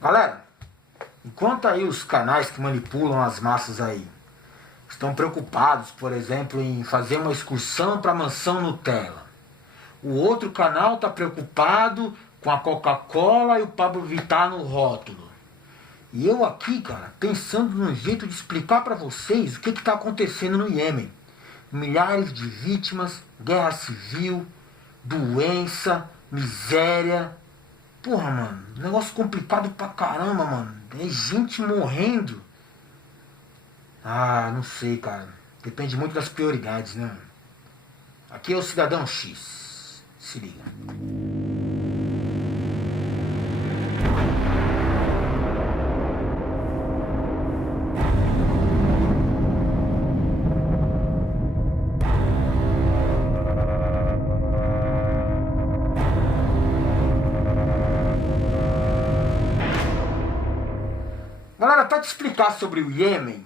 Galera, enquanto aí os canais que manipulam as massas aí estão preocupados, por exemplo, em fazer uma excursão para a mansão Nutella, o outro canal está preocupado com a Coca-Cola e o Pablo Vittar no rótulo. E eu aqui, cara, pensando num jeito de explicar para vocês o que está acontecendo no Iêmen. Milhares de vítimas, guerra civil, doença, miséria. Porra, mano, negócio complicado pra caramba, mano. É gente morrendo. Ah, não sei, cara. Depende muito das prioridades, né? Aqui é o Cidadão X. Se liga. Galera, para te explicar sobre o Iêmen,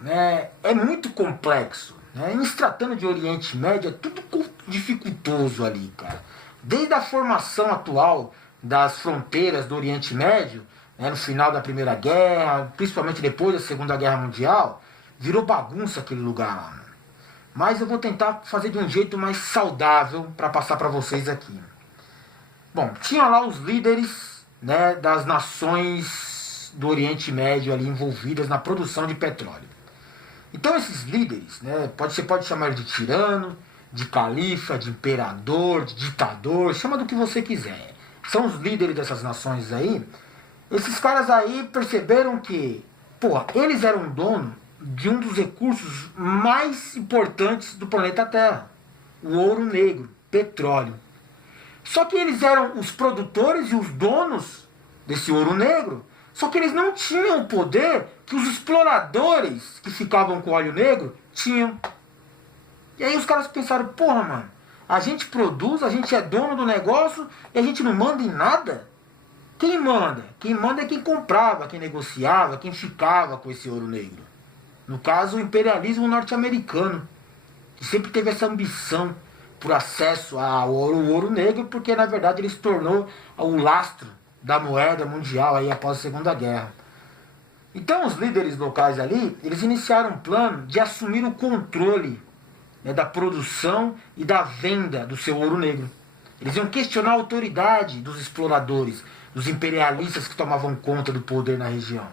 né, é muito complexo. Né? Em se tratando de Oriente Médio, é tudo dificultoso ali, cara. Desde a formação atual das fronteiras do Oriente Médio, né, no final da Primeira Guerra, principalmente depois da Segunda Guerra Mundial, virou bagunça aquele lugar lá. Né? Mas eu vou tentar fazer de um jeito mais saudável para passar para vocês aqui. Bom, tinha lá os líderes, né, das nações do Oriente Médio ali envolvidas na produção de petróleo. Então esses líderes, né, você pode chamar de tirano, de califa, de imperador, de ditador, chama do que você quiser. São os líderes dessas nações aí. Esses caras aí perceberam que, porra, eles eram dono de um dos recursos mais importantes do planeta Terra, o ouro negro, petróleo. Só que eles eram os produtores e os donos desse ouro negro. Só que eles não tinham o poder que os exploradores que ficavam com o óleo negro tinham. E aí os caras pensaram, porra, mano, a gente produz, a gente é dono do negócio e a gente não manda em nada? Quem manda? Quem manda é quem comprava, quem negociava, quem ficava com esse ouro negro. No caso, o imperialismo norte-americano, que sempre teve essa ambição por acesso ao ouro negro, porque na verdade ele se tornou o lastro da moeda mundial aí após a Segunda Guerra. Então os líderes locais ali, eles iniciaram um plano de assumir o controle, né, da produção e da venda do seu ouro negro. Eles iam questionar a autoridade dos exploradores, dos imperialistas que tomavam conta do poder na região.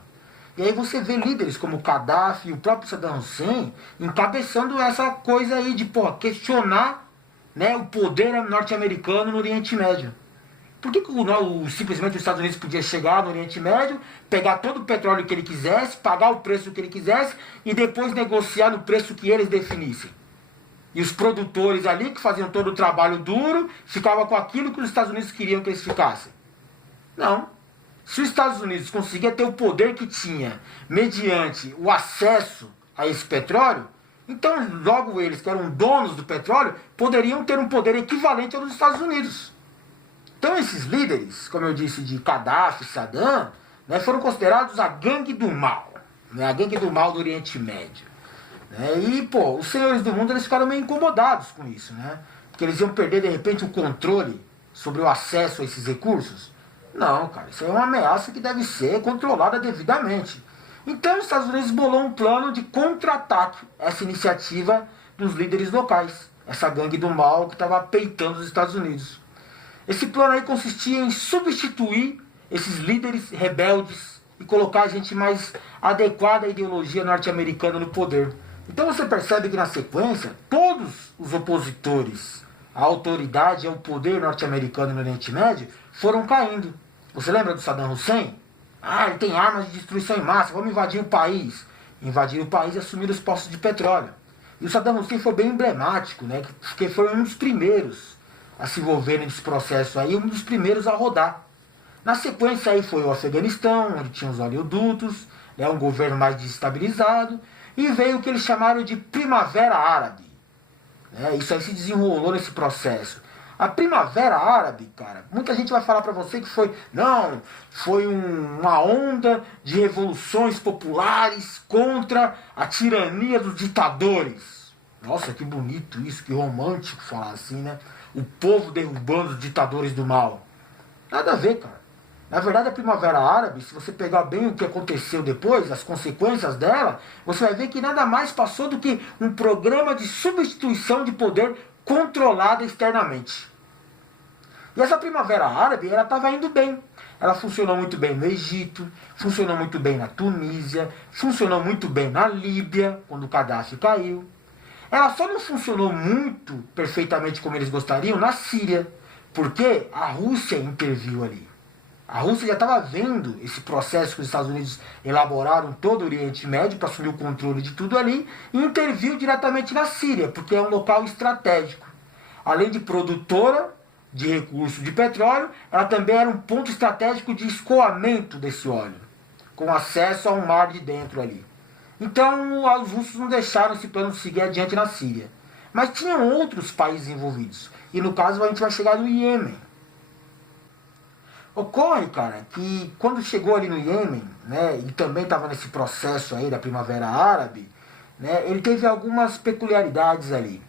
E aí você vê líderes como Gaddafi e o próprio Saddam Hussein encabeçando essa coisa aí de questionar, né, o poder norte-americano no Oriente Médio. Por que simplesmente os Estados Unidos podia chegar no Oriente Médio, pegar todo o petróleo que ele quisesse, pagar o preço que ele quisesse e depois negociar no preço que eles definissem? E os produtores ali, que faziam todo o trabalho duro, ficavam com aquilo que os Estados Unidos queriam que eles ficassem. Não. Se os Estados Unidos conseguia ter o poder que tinha mediante o acesso a esse petróleo, então logo eles, que eram donos do petróleo, poderiam ter um poder equivalente ao dos Estados Unidos. Então esses líderes, como eu disse, de Gaddafi, Saddam, né, foram considerados a gangue do mal, né, a gangue do mal do Oriente Médio. Né, e, os senhores do mundo eles ficaram meio incomodados com isso, né, porque eles iam perder, de repente, o controle sobre o acesso a esses recursos. Não, cara, isso é uma ameaça que deve ser controlada devidamente. Então os Estados Unidos bolou um plano de contra-ataque a essa iniciativa dos líderes locais, essa gangue do mal que estava peitando os Estados Unidos. Esse plano aí consistia em substituir esses líderes rebeldes e colocar a gente mais adequada à ideologia norte-americana no poder. Então você percebe que na sequência, todos os opositores à autoridade e ao poder norte-americano no Oriente Médio foram caindo. Você lembra do Saddam Hussein? Ah, ele tem armas de destruição em massa, vamos invadir o país. Invadir o país e assumir os postos de petróleo. E o Saddam Hussein foi bem emblemático, né? Porque foi um dos primeiros a se envolver nesse processo aí, um dos primeiros a rodar. Na sequência aí foi o Afeganistão, onde tinha os oleodutos, né, um governo mais desestabilizado, e veio o que eles chamaram de Primavera Árabe. Isso aí se desenrolou nesse processo. A Primavera Árabe, cara, muita gente vai falar para você que foi uma onda de revoluções populares contra a tirania dos ditadores. Nossa, que bonito isso, que romântico falar assim, né? O povo derrubando os ditadores do mal. Nada a ver, cara. Na verdade, a Primavera Árabe, se você pegar bem o que aconteceu depois, as consequências dela, você vai ver que nada mais passou do que um programa de substituição de poder controlada externamente. E essa Primavera Árabe, ela estava indo bem. Ela funcionou muito bem no Egito, funcionou muito bem na Tunísia, funcionou muito bem na Líbia, quando o Gaddafi caiu. Ela só não funcionou muito perfeitamente como eles gostariam na Síria, porque a Rússia interviu ali. A Rússia já estava vendo esse processo que os Estados Unidos elaboraram todo o Oriente Médio para assumir o controle de tudo ali e interviu diretamente na Síria, porque é um local estratégico. Além de produtora de recursos de petróleo, ela também era um ponto estratégico de escoamento desse óleo, com acesso a um mar de dentro ali. Então os russos não deixaram esse plano seguir adiante na Síria. Mas tinham outros países envolvidos. E no caso a gente vai chegar no Iêmen. Ocorre, cara, que quando chegou ali no Iêmen, né, e também estava nesse processo aí da Primavera Árabe, né, ele teve algumas peculiaridades ali.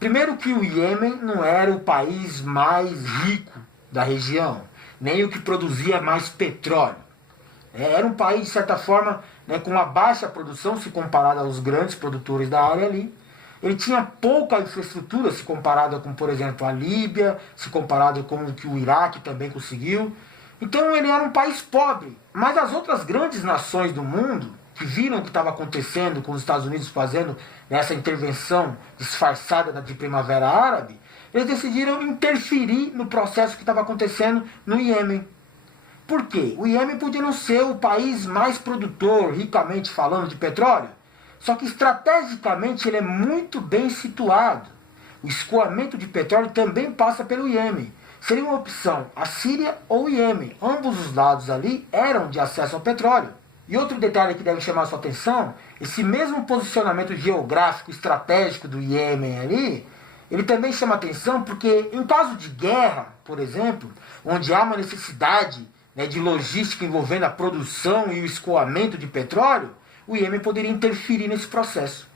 Primeiro que o Iêmen não era o país mais rico da região, nem o que produzia mais petróleo. Era um país, de certa forma, né, com uma baixa produção se comparado aos grandes produtores da área ali. Ele tinha pouca infraestrutura se comparado com, por exemplo, a Líbia, se comparado com o que o Iraque também conseguiu. Então ele era um país pobre. Mas as outras grandes nações do mundo, que viram o que estava acontecendo com os Estados Unidos fazendo essa intervenção disfarçada de Primavera Árabe, eles decidiram interferir no processo que estava acontecendo no Iêmen. Por quê? O Iêmen podia não ser o país mais produtor, ricamente falando, de petróleo, só que estrategicamente ele é muito bem situado. O escoamento de petróleo também passa pelo Iêmen. Seria uma opção a Síria ou o Iêmen. Ambos os lados ali eram de acesso ao petróleo. E outro detalhe que deve chamar a sua atenção, esse mesmo posicionamento geográfico estratégico do Iêmen ali, ele também chama atenção porque em caso de guerra, por exemplo, onde há uma necessidade, né, de logística envolvendo a produção e o escoamento de petróleo, o Iêmen poderia interferir nesse processo,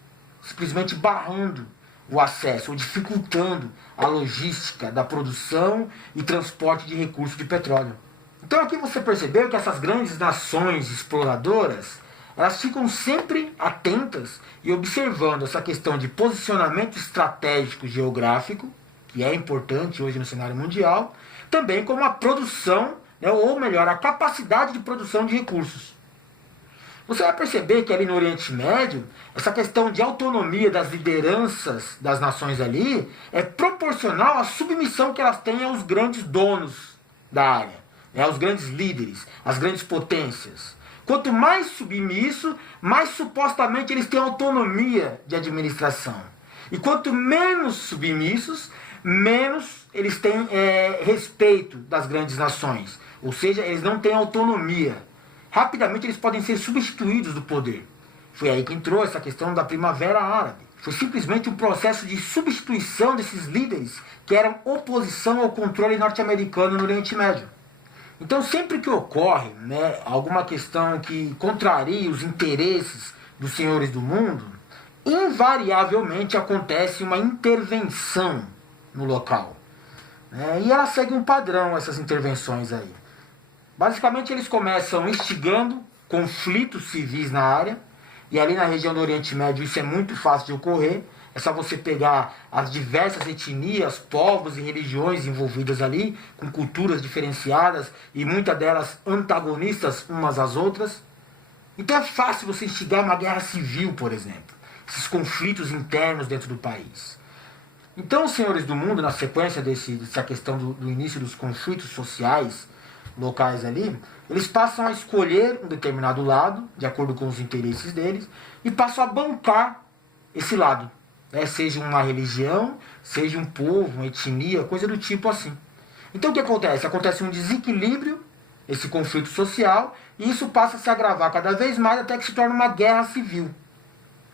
simplesmente barrando o acesso, ou dificultando a logística da produção e transporte de recursos de petróleo. Então aqui você percebeu que essas grandes nações exploradoras, elas ficam sempre atentas e observando essa questão de posicionamento estratégico geográfico, que é importante hoje no cenário mundial, também como a produção, né, ou melhor, a capacidade de produção de recursos. Você vai perceber que ali no Oriente Médio, essa questão de autonomia das lideranças das nações ali é proporcional à submissão que elas têm aos grandes donos da área, né, aos grandes líderes, às grandes potências. Quanto mais submisso, mais supostamente eles têm autonomia de administração. E quanto menos submissos, menos eles têm respeito das grandes nações. Ou seja, eles não têm autonomia. Rapidamente eles podem ser substituídos do poder. Foi aí que entrou essa questão da Primavera Árabe. Foi simplesmente um processo de substituição desses líderes que eram oposição ao controle norte-americano no Oriente Médio. Então sempre que ocorre, né, alguma questão que contraria os interesses dos senhores do mundo, invariavelmente acontece uma intervenção no local. Né, e ela segue um padrão, essas intervenções aí. Basicamente eles começam instigando conflitos civis na área, e ali na região do Oriente Médio isso é muito fácil de ocorrer. É só você pegar as diversas etnias, povos e religiões envolvidas ali, com culturas diferenciadas e muitas delas antagonistas umas às outras. Então é fácil você instigar uma guerra civil, por exemplo, esses conflitos internos dentro do país. Então os senhores do mundo, na sequência dessa questão do início dos conflitos sociais locais ali, eles passam a escolher um determinado lado, de acordo com os interesses deles, e passam a bancar esse lado, né? Seja uma religião, seja um povo, uma etnia, coisa do tipo assim. Então o que acontece? Acontece um desequilíbrio, esse conflito social, e isso passa a se agravar cada vez mais até que se torna uma guerra civil.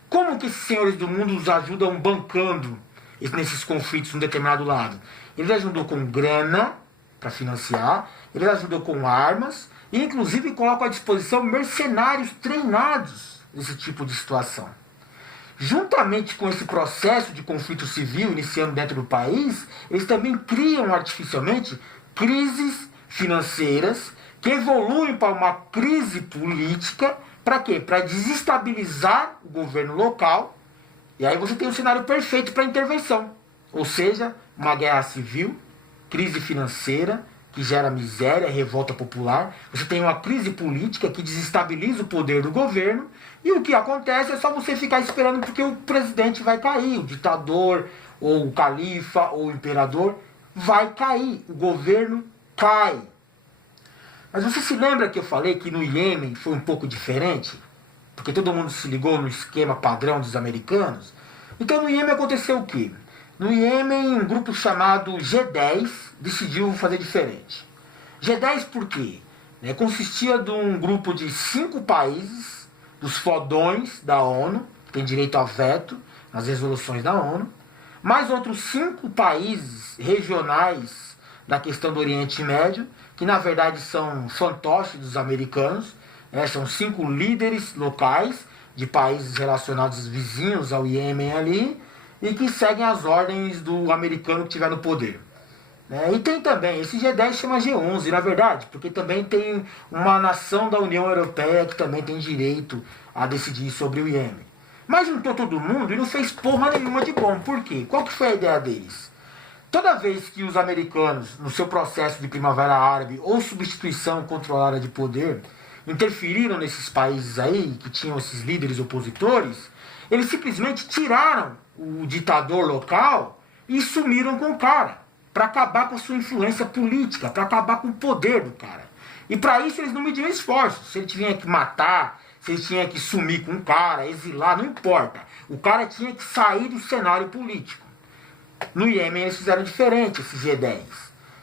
Como que esses senhores do mundo os ajudam bancando nesses conflitos de um determinado lado? Eles ajudam com grana para financiar, eles ajudam com armas e inclusive colocam à disposição mercenários treinados nesse tipo de situação. Juntamente com esse processo de conflito civil iniciando dentro do país, eles também criam artificialmente crises financeiras que evoluem para uma crise política. Para quê? Para desestabilizar o governo local. E aí você tem um cenário perfeito para intervenção. Ou seja, uma guerra civil, crise financeira, que gera miséria, revolta popular. Você tem uma crise política que desestabiliza o poder do governo. E o que acontece é só você ficar esperando porque o presidente vai cair. O ditador, ou o califa, ou o imperador vai cair. O governo cai. Mas você se lembra que eu falei que no Iêmen foi um pouco diferente? Porque todo mundo se ligou no esquema padrão dos americanos. Então no Iêmen aconteceu o quê? No Iêmen, um grupo chamado G10 decidiu fazer diferente. G10 por quê? Consistia de um grupo de 5 países, dos fodões da ONU, que tem direito a veto nas resoluções da ONU, mais outros 5 países regionais da questão do Oriente Médio, que na verdade são fantoches dos americanos, são 5 líderes locais de países relacionados vizinhos ao Iêmen ali, e que seguem as ordens do americano que estiver no poder. E tem também, esse G10 chama G11, na verdade, porque também tem uma nação da União Europeia que também tem direito a decidir sobre o Iêmen. Mas juntou todo mundo e não fez porra nenhuma de bom. Por quê? Qual que foi a ideia deles? Toda vez que os americanos, no seu processo de Primavera Árabe ou substituição controlada de poder, interferiram nesses países aí, que tinham esses líderes opositores, eles simplesmente tiraram o ditador local e sumiram com o cara, para acabar com a sua influência política, para acabar com o poder do cara. E para isso eles não mediam esforços. Se ele tinha que matar, se ele tinha que sumir com o cara, exilar, não importa. O cara tinha que sair do cenário político. No Iêmen eles fizeram diferente, esse G10.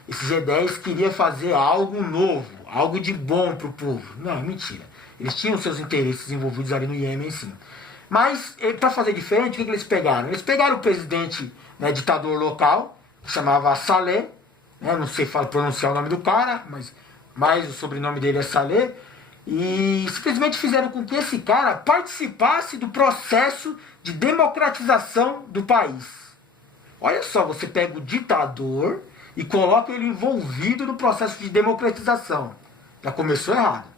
Esse G10 queria fazer algo novo, algo de bom para o povo. Não, mentira. Eles tinham seus interesses envolvidos ali no Iêmen, sim. Mas, para fazer diferente, o que eles pegaram? Eles pegaram o presidente, ditador local, que chamava Saleh, não sei pronunciar o nome do cara, mas o sobrenome dele é Saleh, e simplesmente fizeram com que esse cara participasse do processo de democratização do país. Olha só, você pega o ditador e coloca ele envolvido no processo de democratização. Já começou errado.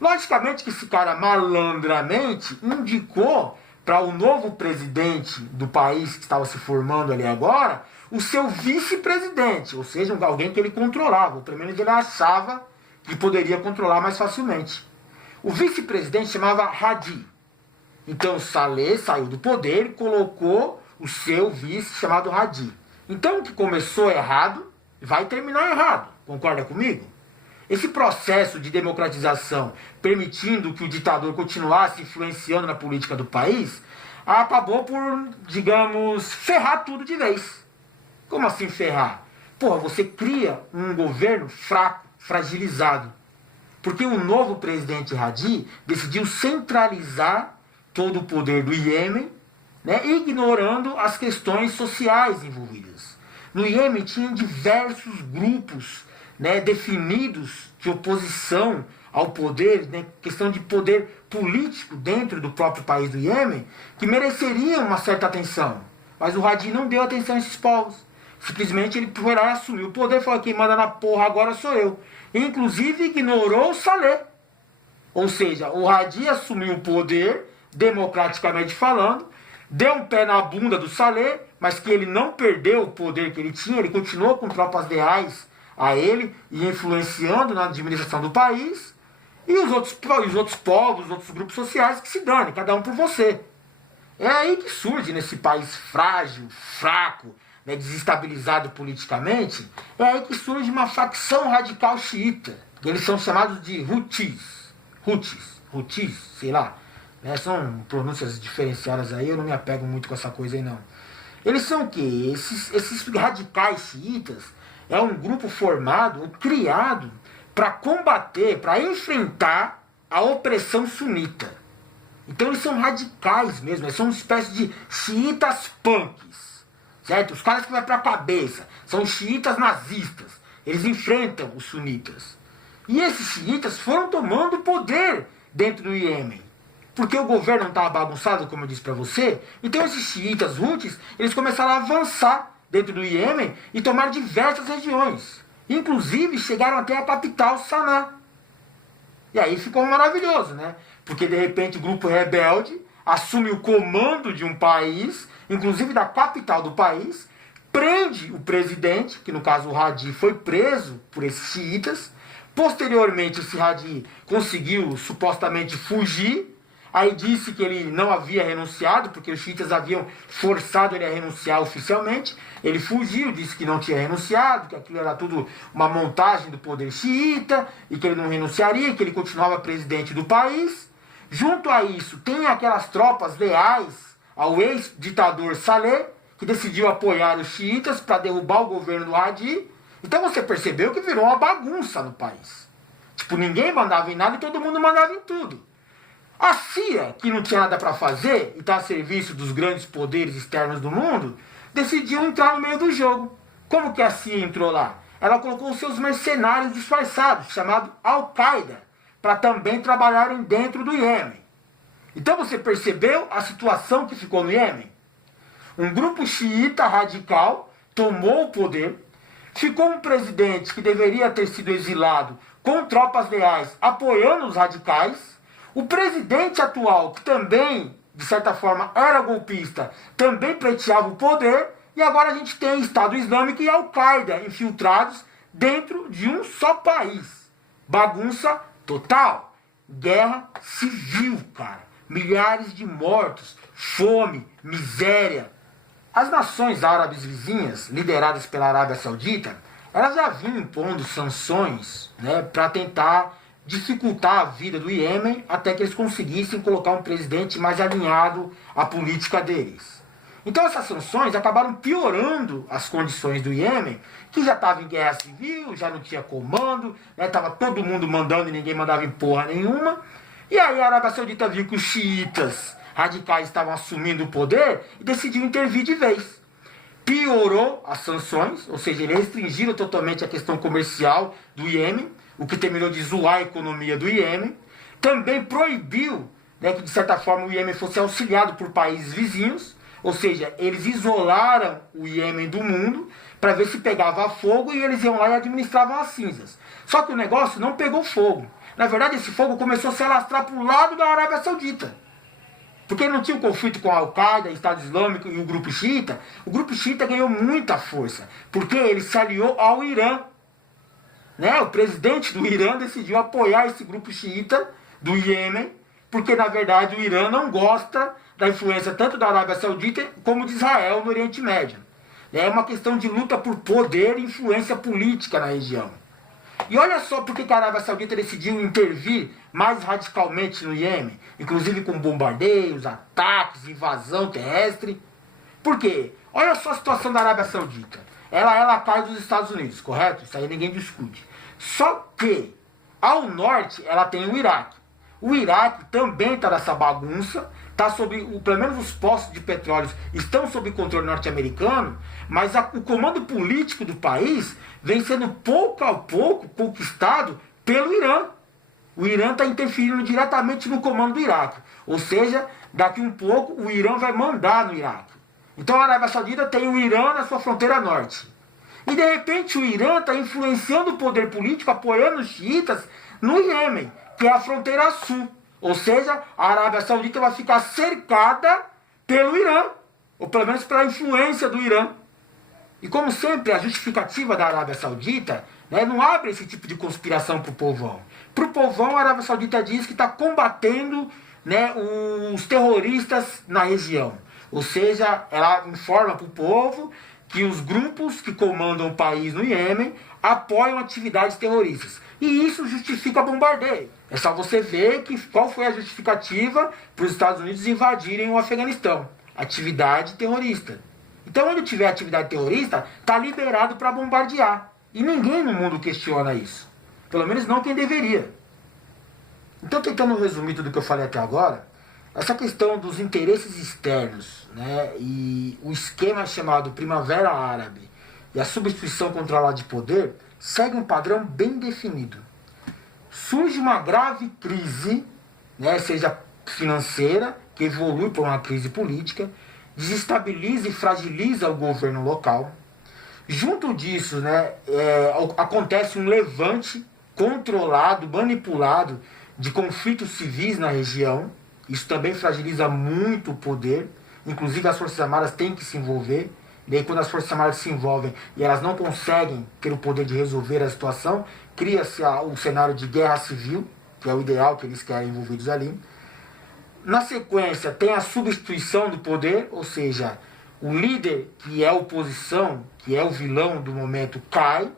Logicamente que esse cara malandramente indicou para o novo presidente do país que estava se formando ali agora, o seu vice-presidente, ou seja, alguém que ele controlava, ou pelo menos ele achava que poderia controlar mais facilmente. O vice-presidente chamava Hadi. Então Saleh saiu do poder e colocou o seu vice chamado Hadi. Então o que começou errado vai terminar errado, concorda comigo? Esse processo de democratização, permitindo que o ditador continuasse influenciando na política do país, acabou por, digamos, ferrar tudo de vez. Como assim ferrar? Porra, você cria um governo fraco, fragilizado. Porque o novo presidente Hadi decidiu centralizar todo o poder do Iêmen, ignorando as questões sociais envolvidas. No Iêmen tinha diversos grupos definidos de oposição ao poder, questão de poder político dentro do próprio país do Iêmen, que mereceriam uma certa atenção. Mas o Hadi não deu atenção a esses povos. Simplesmente ele foi lá e assumiu o poder e falou: quem manda na porra agora sou eu. E, inclusive ignorou o Saleh. Ou seja, o Hadi assumiu o poder, democraticamente falando, deu um pé na bunda do Saleh, mas que ele não perdeu o poder que ele tinha, ele continuou com tropas leais a ele e influenciando na administração do país, e os outros povos, os outros grupos sociais que se danem, cada um por você. É aí que surge, nesse país frágil, fraco, desestabilizado politicamente, é aí que surge uma facção radical xiita. Eles são chamados de Houthis, sei lá. São pronúncias diferenciadas aí, eu não me apego muito com essa coisa aí não. Eles são o quê? Esses radicais xiitas é um grupo formado, criado, para combater, para enfrentar a opressão sunita. Então eles são radicais mesmo, eles são uma espécie de xiitas punks, certo? Os caras que vão para a cabeça, são xiitas nazistas, eles enfrentam os sunitas. E esses xiitas foram tomando poder dentro do Iêmen, porque o governo não estava bagunçado, como eu disse para você. Então esses xiitas Houthis, eles começaram a avançar dentro do Iêmen e tomar diversas regiões. Inclusive chegaram até a capital, Sanaa. E aí ficou maravilhoso, né? Porque de repente o grupo rebelde assume o comando de um país, inclusive da capital do país, prende o presidente, que no caso o Hadi foi preso por esses xiitas. Posteriormente esse Hadi conseguiu supostamente fugir. Aí disse que ele não havia renunciado, porque os xiitas haviam forçado ele a renunciar oficialmente. Ele fugiu, disse que não tinha renunciado, que aquilo era tudo uma montagem do poder xiita, e que ele não renunciaria, que ele continuava presidente do país. Junto a isso, tem aquelas tropas leais ao ex-ditador Saleh, que decidiu apoiar os xiitas para derrubar o governo do Hadi. Então você percebeu que virou uma bagunça no país. Tipo, ninguém mandava em nada e todo mundo mandava em tudo. A CIA, que não tinha nada para fazer e está a serviço dos grandes poderes externos do mundo, decidiu entrar no meio do jogo. Como que a CIA entrou lá? Ela colocou seus mercenários disfarçados, chamados Al-Qaeda, para também trabalharem dentro do Iêmen. Então você percebeu a situação que ficou no Iêmen? Um grupo xiita radical tomou o poder, ficou um presidente que deveria ter sido exilado com tropas leais apoiando os radicais. O presidente atual, que também, de certa forma, era golpista, também pleiteava o poder, e agora a gente tem Estado Islâmico e Al-Qaeda infiltrados dentro de um só país. Bagunça total. Guerra civil, cara. Milhares de mortos, fome, miséria. As nações árabes vizinhas, lideradas pela Arábia Saudita, elas já vinham impondo sanções, né, para tentar dificultar a vida do Iêmen até que eles conseguissem colocar um presidente mais alinhado à política deles. Então essas sanções acabaram piorando as condições do Iêmen, que já estava em guerra civil, já não tinha comando, estava todo mundo mandando e ninguém mandava em porra nenhuma. E aí a Arábia Saudita viu que os xiitas radicais estavam assumindo o poder e decidiu intervir de vez. Piorou as sanções, ou seja, eles restringiram totalmente a questão comercial do Iêmen, o que terminou de zoar a economia do Iêmen. Também proibiu, né, que de certa forma o Iêmen fosse auxiliado por países vizinhos, ou seja, eles isolaram o Iêmen do mundo para ver se pegava fogo e eles iam lá e administravam as cinzas. Só que o negócio não pegou fogo. Na verdade, esse fogo começou a se alastrar para o lado da Arábia Saudita. Porque não tinha um conflito com a Al-Qaeda, Estado Islâmico e o grupo xiita. O grupo xiita ganhou muita força, porque ele se aliou ao Irã. Né? O presidente do Irã decidiu apoiar esse grupo xiita do Iêmen, porque na verdade o Irã não gosta da influência tanto da Arábia Saudita como de Israel no Oriente Médio. É uma questão de luta por poder e influência política na região. E olha só por que a Arábia Saudita decidiu intervir mais radicalmente no Iêmen, inclusive com bombardeios, ataques, invasão terrestre. Por quê? Olha só a situação da Arábia Saudita. Ela é lacai dos Estados Unidos, correto? Isso aí ninguém discute. Só que, ao norte, ela tem o Iraque. O Iraque também está nessa bagunça, tá sob, pelo menos os postos de petróleo estão sob controle norte-americano, mas o comando político do país vem sendo pouco a pouco conquistado pelo Irã. O Irã está interferindo diretamente no comando do Iraque. Ou seja, daqui um pouco o Irã vai mandar no Iraque. Então a Arábia Saudita tem o Irã na sua fronteira norte. E de repente o Irã está influenciando o poder político, apoiando os xiitas no Iêmen, que é a fronteira sul. Ou seja, a Arábia Saudita vai ficar cercada pelo Irã, ou pelo menos pela influência do Irã. E como sempre, a justificativa da Arábia Saudita, né, não abre esse tipo de conspiração para o povão. Para o povão, a Arábia Saudita diz que está combatendo, né, os terroristas na região. Ou seja, ela informa para o povo que os grupos que comandam o país no Iêmen apoiam atividades terroristas. E isso justifica bombardeio. É só você ver qual foi a justificativa para os Estados Unidos invadirem o Afeganistão. Atividade terrorista. Então, onde tiver atividade terrorista, está liberado para bombardear. E ninguém no mundo questiona isso. Pelo menos não quem deveria. Então, tentando resumir tudo que eu falei até agora, essa questão dos interesses externos, né, e o esquema chamado Primavera Árabe e a substituição controlada de poder segue um padrão bem definido. Surge uma grave crise, né, seja financeira, que evolui para uma crise política, desestabiliza e fragiliza o governo local. Junto disso, né, acontece um levante controlado, manipulado de conflitos civis na região. Isso também fragiliza muito o poder. Inclusive as Forças Armadas têm que se envolver. E aí quando as Forças Armadas se envolvem e elas não conseguem ter o poder de resolver a situação, cria-se o cenário de guerra civil, que é o ideal que eles querem envolvidos ali. Na sequência tem a substituição do poder, ou seja, o líder que é a oposição, que é o vilão do momento, cai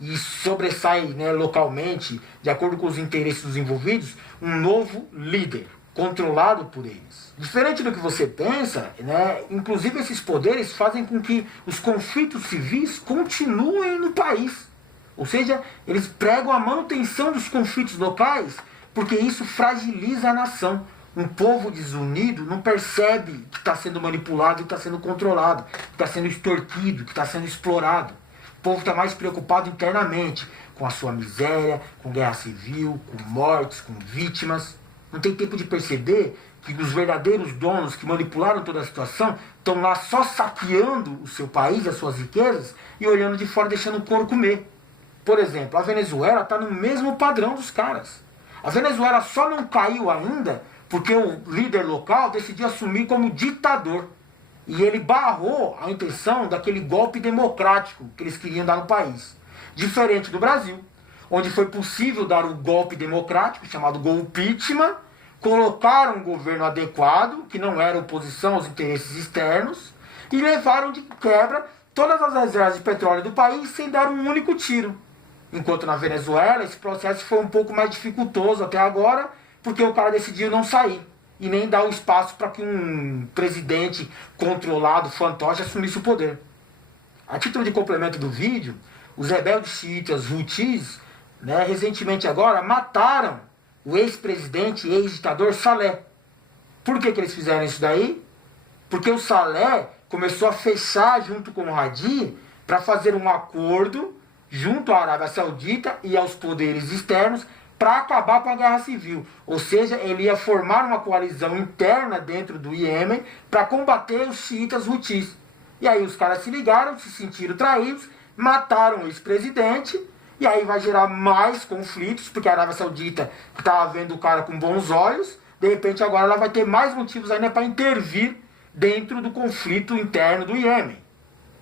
e sobressai, né, localmente, de acordo com os interesses dos envolvidos, um novo líder, controlado por eles. Diferente do que você pensa, né, inclusive esses poderes fazem com que os conflitos civis continuem no país. Ou seja, eles pregam a manutenção dos conflitos locais, porque isso fragiliza a nação. Um povo desunido não percebe que está sendo manipulado, que está sendo controlado, que está sendo extorquido, que está sendo explorado. O povo está mais preocupado internamente com a sua miséria, com guerra civil, com mortes, com vítimas. Não tem tempo de perceber que os verdadeiros donos que manipularam toda a situação estão lá só saqueando o seu país, as suas riquezas, e olhando de fora, deixando o couro comer. Por exemplo, a Venezuela está no mesmo padrão dos caras. A Venezuela só não caiu ainda porque o líder local decidiu assumir como ditador. E ele barrou a intenção daquele golpe democrático que eles queriam dar no país. Diferente do Brasil, onde foi possível dar o golpe democrático, chamado golpítima, colocaram um governo adequado, que não era oposição aos interesses externos, e levaram de quebra todas as reservas de petróleo do país sem dar um único tiro. Enquanto na Venezuela, esse processo foi um pouco mais dificultoso até agora, porque o cara decidiu não sair e nem dar o espaço para que um presidente controlado, fantoche, assumisse o poder. A título de complemento do vídeo, os rebeldes xiitas Houthis, né, recentemente agora, mataram o ex-presidente e ex-ditador Saleh. Por que eles fizeram isso daí? Porque o Saleh começou a fechar junto com o Hadi para fazer um acordo junto à Arábia Saudita e aos poderes externos para acabar com a guerra civil. Ou seja, ele ia formar uma coalizão interna dentro do Iêmen para combater os xiitas Houthis. E aí os caras se ligaram, se sentiram traídos, mataram o ex-presidente, e aí vai gerar mais conflitos, porque a Arábia Saudita estava vendo o cara com bons olhos, de repente agora ela vai ter mais motivos ainda para intervir dentro do conflito interno do Iêmen.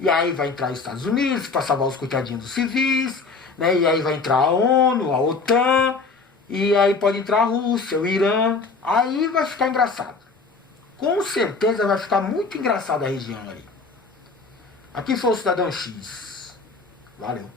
E aí vai entrar os Estados Unidos para salvar os coitadinhos dos civis, né? E aí vai entrar a ONU, a OTAN, e aí pode entrar a Rússia, o Irã. Aí vai ficar engraçado. Com certeza vai ficar muito engraçado a região ali. Aqui foi o Cidadão X. Valeu.